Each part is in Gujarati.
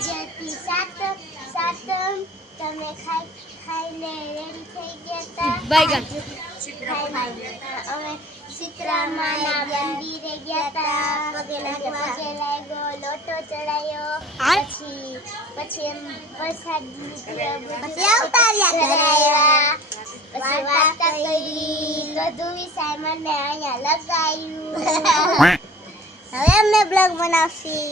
જતી સાત તમે ખાઈને રેડી થઈ ગયા હતા અમે સીતરામાના મંદિરે ગયા હતા પગે લાગ્યો લોટો ચડાયો પછી એમ પ્રસાદ પછી આવતા પછી વાર્તા કરી બધું વિષય મને અહીંયા લગાવ્યું હવે અમે બ્લોગ બનાવશી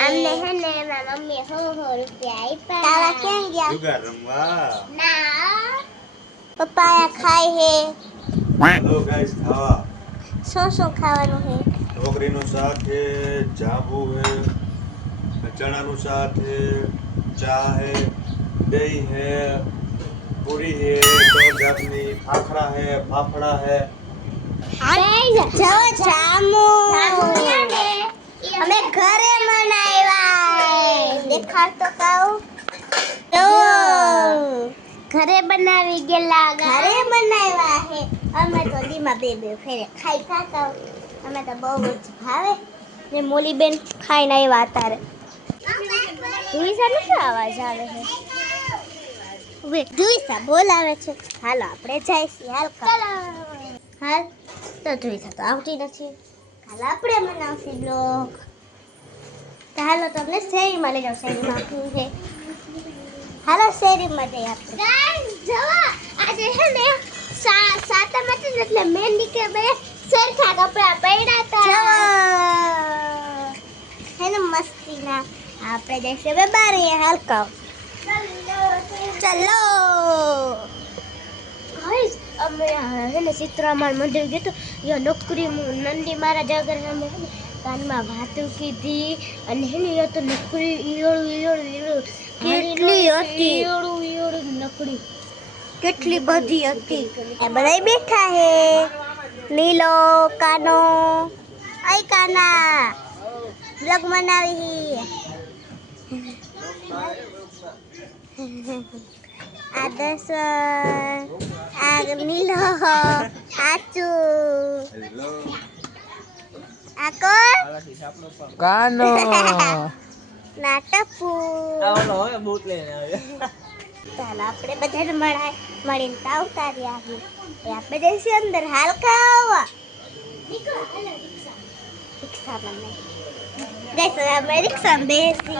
અમને હે ને મારા મમ્મી 100 રૂપિયા આપ્યા તારા ક્યાં ગયા જુગાર રમવા ના પપ્પાયા ખાય હે હેલો ગાઈસ ખાવા શું ખાવાનું હે ઢોકરીનું શાક હે જાંબુ હે ચણાનું શાક હે ચા હે દહીં હે પૂરી હે જાતની ખાખરા હે ફાફડા હે અમે ઘરે બનાવ્યા દેખાડ તો કહું તો ઘરે બનાવી ગયેલા ઘરે બનાવ્યા હે અમે તો દીમાં બે ફેરે ખાઈ ખાતા અમે તો બહુ જ ભાવે ને મોલી બેન ખાઈને આવ્યા તારે ધુઈસાનો શું અવાજ આવે છે વે ધુઈસા બોલાવે છે હાલો આપણે જઈશું હાલ તો ધુઈસા તો આવતી નથી હાલ આપણે બનાવશું બ્લોગ તો હાલો તમને શેરીમાં લઈ જાવ શેરીમાં શું છે હાલો શેરીમાં જઈએ આપણે જવા આજે હે ને સાતમ હતી એટલે મહેંદી કે બે સરખા કપડા પહેર્યા હતા હે ને મસ્તીના આપણે જઈશું બે બારે હાલ કહો ચલો ગાઈસ અમે હે ને સીતરામાન મંદિર ગયો તો યો નોકરી નંદી મારા જગર અમે કાનમાં વાતું કીધી અને હે ને તો નોકરી ઈયોળું કેટલી હતી ઈયોળું નકડી કેટલી બધી હતી એ બધા બેઠા હે નીલો કાનો આઈ કાના બ્લોગ બનાવી આદર્શ આ નીલો આચુ આકો કાનો નાટપુ આવલો હવે બૂટ લઈને આવ્યો ચાલ આપણે બધા મળીને તાવ તારી આવી એ આપણે જઈશું અંદર હાલ ખાવા રિક્ષા મને જઈશું આપણે રિક્ષામાં બેસી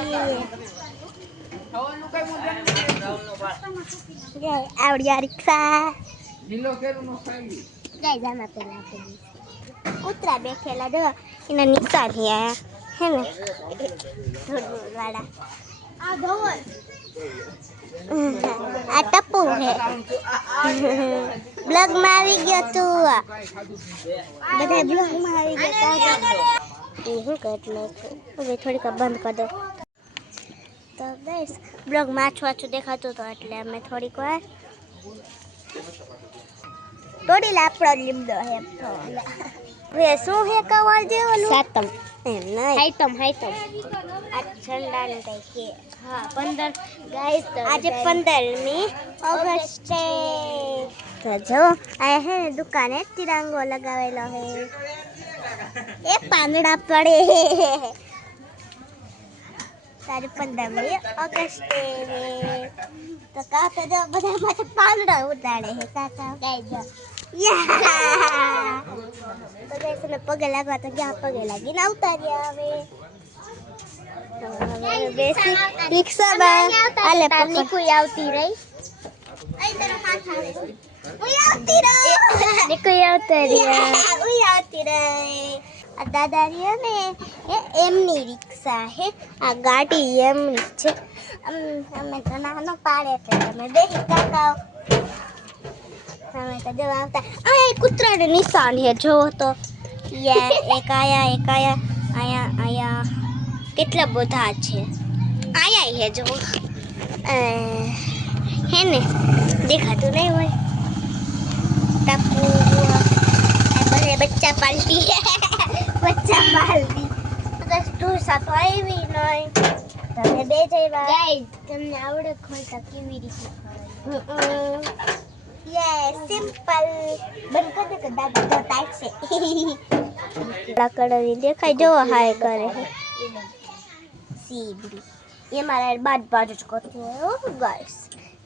આવડિયા રિક્ષા જઈ જાના પેલા કૂતરા બેઠેલા જો એના નિશાથી આયા હે ને વાળા આ ધોવર આ ટપ્પુ હે બ્લોગ માં આવી ગયો તું બધા બ્લોગ માં આવી ગયા એ હું કરલો હવે થોડીક બંધ કરી દો તો ગાઈસ બ્લોગ માં આછું દેખાતું તો એટલે અમે થોડીક વાર તોડી લાપડો લીમડો હે હવે શું હે કવર જેવું સાતમ એમ નહીં હાઈતમ આ ઠંડાનું કઈ કે હા 15 ગાઈસ આજે 15મી ઓગસ્ટ છે તો જો આ હે દુકાને તિરંગો લગાવેલો હે એ પાંદડા પડે તારે 15મી ઓગસ્ટ તો કાકા જો બધા માથે પાંદડા ઉડાડે હે કાકા ગાઈ જો તો ગાઈસ ને પગે લાગવા તો ક્યાં પગે લાગીને આવતા રહ્યા હવે બેસી રિક્ષા માં આલે પપ્પા કોઈ આવતી રહી આઈ તારો હાથ આવે ઓય આવતી રહી ને કોઈ આવતા રહ્યા ઓય આવતી રહી આ દાદા રહ્યા ને એ એમની રિક્ષા હે આ ગાડી એમની છે અમે ઘણાનો પાડે છે તમે બેસી કાકા અમે તો જવા આવતા આ કૂતરાને નિશાન હે જો તો એક આયા કેટલા બધા છે આયા હે જો હે ને દેખાતું નહીં હોય ટપુ બધે બચ્ચા પાલટી બસ તું સાતો આવી નહીં તમે બે જઈવા ગાઈસ તમને આવડે ખોલતા કેવી રીતે ખોલતા યસ સિમ્પલ બંધ કરી દે તો દાદા તો ટાઈટ છે લાકડાની દેખાય જો હાય કરે સીબડી એ મારા બાદ જ કરતું હોય ગાઈસ.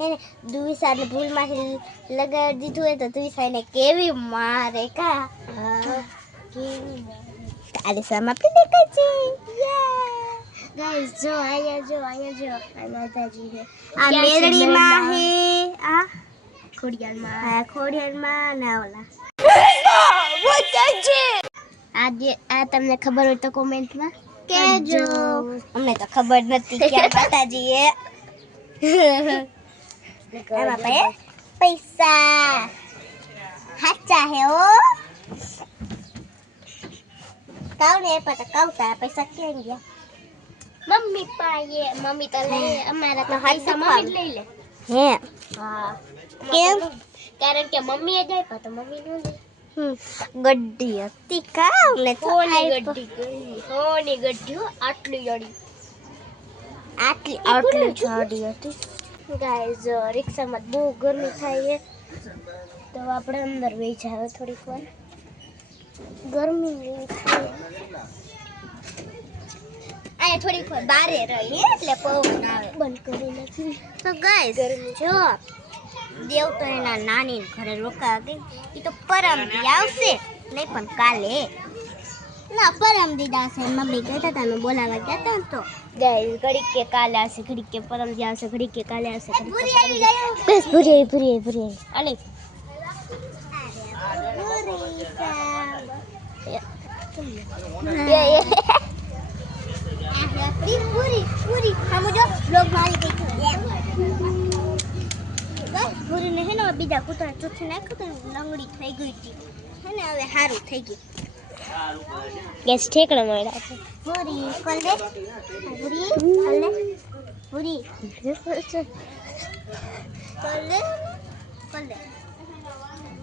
એને દુવિસાને ભૂલમાંથી લગાડી દીધું હોય તો દુવિસાને કેવી મારે કા કેવી મારે સામાં પી દેખાય છે. ગાઈસ જો અહીંયા જો આ માતાજી છે. આ મેરડીમાં હે આ ખોડિયારમાં ના ઓલા આ તમને ખબર હોય તો કોમેન્ટમાં કહેજો. અમને તો ખબર નથી કે આ માતાજી હે. એમાં પૈસા હાચા હે ઓ કાઉ ને પર કાઉતા પૈસા ક્યાં ગયા? મમ્મી પાયે મમ્મી તો લે અમારા તો પૈસા મમ્મી જ લઈ લે. હે હા કેમ? કારણ કે મમ્મી જ આપ્યા તો મમ્મી નો લે. ગड्डी હતી કાઉ ને કોની ગड्डी આટલી જાડી હતી. ગાઈસ રિક્ષામાં બહુ ગરમી થાય છે તો આપણે અંદર બેસી જાવ થોડીક વાર. ગરમી થાય આ થોડીક વાર બારે રહીએ એટલે પવન આવે. બંધ કરી નથી તો ગાઈસ જો દેવ તો એના નાની ઘરે રોકા ગઈ. એ તો પરમદી આવશે નહીં પણ કાલે ના પરમદી આવશે. મમ્મી કહેતા હતા મેં બોલાવા ગયા હતા તો ગાઈસ ઘડીક કે કાલે આવશે ઘડીક કે પરમદી આવશે ઘડીક કે કાલે આવશે. બસ પૂરી આલે પૂરી સમજો બ્લોગ મારી ગઈ પૂરી ને હે ને બીજા કૂતરા ચૂથી નાખ્યું તો લંગડી થઈ ગઈ હતી હે ને હવે સારું થઈ ગયું. ગેસ ઠેકડા મળ્યા છે. પૂરી કોલ દે પૂરી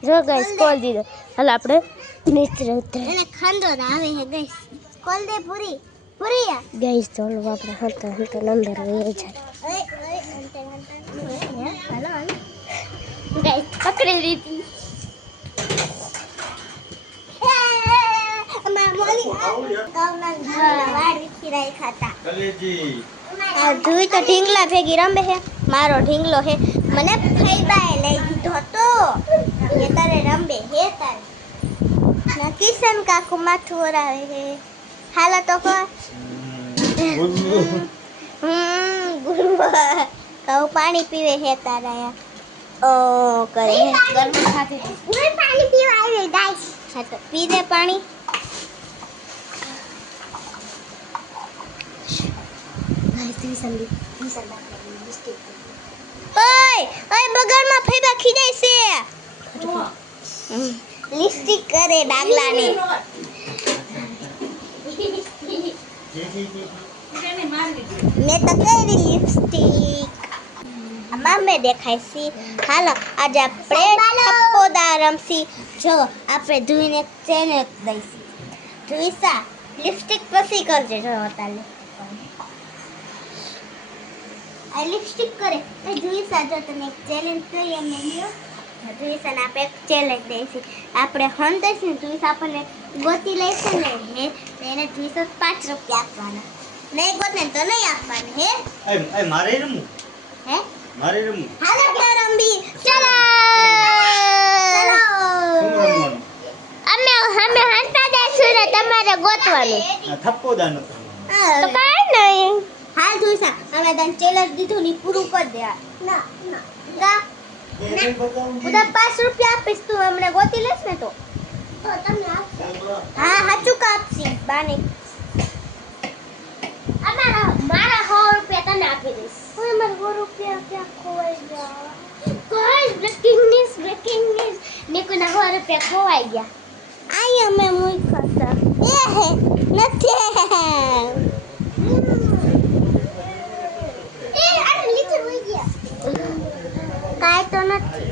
જો ગાઈસ કોલ દીધો. હાલ આપણે નીચે ઉતરે એને ખાંડો આવે હે ગાઈસ. કોલ દે પૂરી ગાઈસ તો આપણે હતો નંબર વહી જાય. હાલો ગાઈસ પકડી લીધી. ધુઈ તો ઢીંગલા ભેગી રમે છે. મારો ઢીંગલો હે મને ફાયદા લઈ દીધો હતો એ તારે રંબે હે તારે ના કિશન કાકુ માથું ઓરાવે છે. હાલો તો કહું પાણી પીવે છે તારા ઓ કરે ગરમી ખાતી પાણી પીવા આવે ગાઈસ. હા તો પી દે પાણી. ઓય બગરમાં ફેબા ખીજાય છે. લિપસ્ટિક કરે ડાગલાને. મેં તો કરી લિપસ્ટિક મામે દેખાય છે. હાલો આજે આપણે થપ્પોદા રમસી. જો આપણે ધોઈને ચેને દઈશું. ધોઈસા લિપસ્ટિક પછી કરજે. જો તાલે આ લિપસ્ટિક કરે એ ધોઈસા જો તને એક ચેલેન્જ કરી એમને લ્યો. ધોઈસાને આપણે એક ચેલેન્જ દઈશું. આપણે હંતેશ ને ધોઈસા આપણને ગોતી લઈશે ને હે એને ધોઈસા 5 રૂપિયા આપવાના. નહીં ગોતે તો નહીં આપવાના હે. મારે રમવું હે મારે રમવું. હાલો કે રંબી ચલો અમે હંતા જઈશું ને તમારે ગોતવાનું. થપ્પોદાનો તો કાઈ નહીં. હાલ જોઈસા અમે તને ચેલેન્જ દીધું ની પૂરું કરી દે. ના ગા ઉધા 5 રૂપિયા આપીશ તું અમને ગોતી લેશ ને તો તમને આપશે. હા સાચું કાપસી બાને મારા 100 રૂપિયા તને આપી દઈશ. ઓય મારા 100 રૂપિયા ક્યાં ખોવાઈ ગયા? ગાઈસ બ્રેકિંગ ન્યૂઝ નિકુના 100 રૂપિયા ખોવાઈ ગયા. આઈ અમે મુઈ ખાતા એ હે નથી એ આ નીચે હોઈ ગયા. કાઈ તો નથી.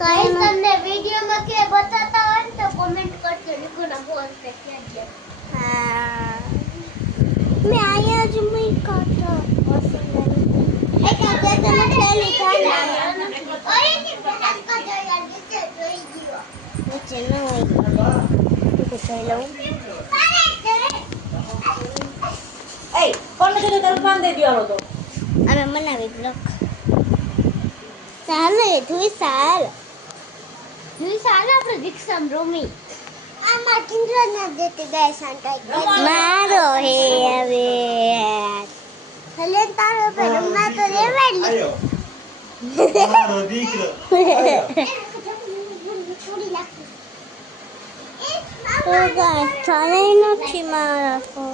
કાઈ તમને વિડિયોમાં કે બતાતા હોય તો કોમેન્ટ કરજો. નિકુના 100 રૂપિયા ક્યાં ગયા? હા मैं आया जो मैं काटा एक आते तो मैं थैली काटा ओए ये हाथ का जो यार नीचे जोई गयो नीचे न होई तो चलो અમે મનાવી બ્લોક ચાલો ધુઈ સાલ આપણે રિક્ષામાં રોમી આમાં કિંજર ના દેતી ગાય સાંટા મારો હે હવે હલે તારો પર રમવા તો રેવાડી મારો દીકરો તો ગાય ચાલે નથી મારા ફોન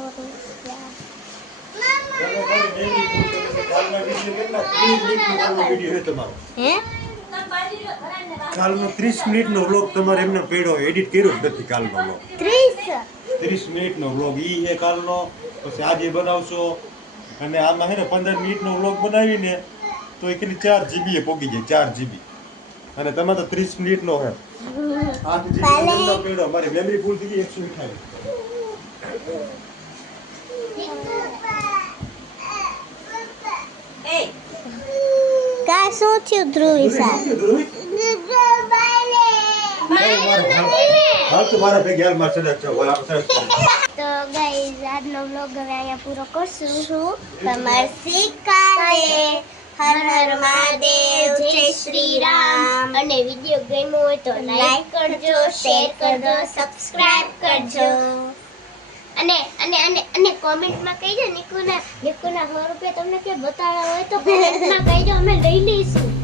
હે કાલનો 30 મિનિટનો વ્લોગ તમારે એમને પડ્યો એડિટ કર્યો જ નથી કાલનો વ્લોગ 30 મિનિટનો વ્લોગ ઈ હે કાલનો પછી આજે બનાવશો અને આમાં હે ને 15 મિનિટનો વ્લોગ બનાવીને તો એ કેટલી 4 GB એ પોગી જાય 4 GB અને તમારે તો 30 મિનિટનો હે 8 GB નો પડ્યો મારી મેમરી ફૂલ થઈ ગઈ 128 કા શું થયું ધ્રુવી સાહેબ તો મારા ભેગી હાલ માર સડક છે તો ગાઈઝ આજનો વ્લોગ હવે અહીંયા પૂરો કરશું તમાર શીખાડે હર હર મહાદેવ જય શ્રી રામ અને વિડિયો ગમ્યો હોય તો લાઈક કરજો શેર કરજો સબસ્ક્રાઇબ કરજો અને કોમેન્ટમાં કહીજો નિકુના 100 રૂપિયા તમને કે બતાડવા હોય તો કોમેન્ટમાં કહીજો અમે લઈ લઈશું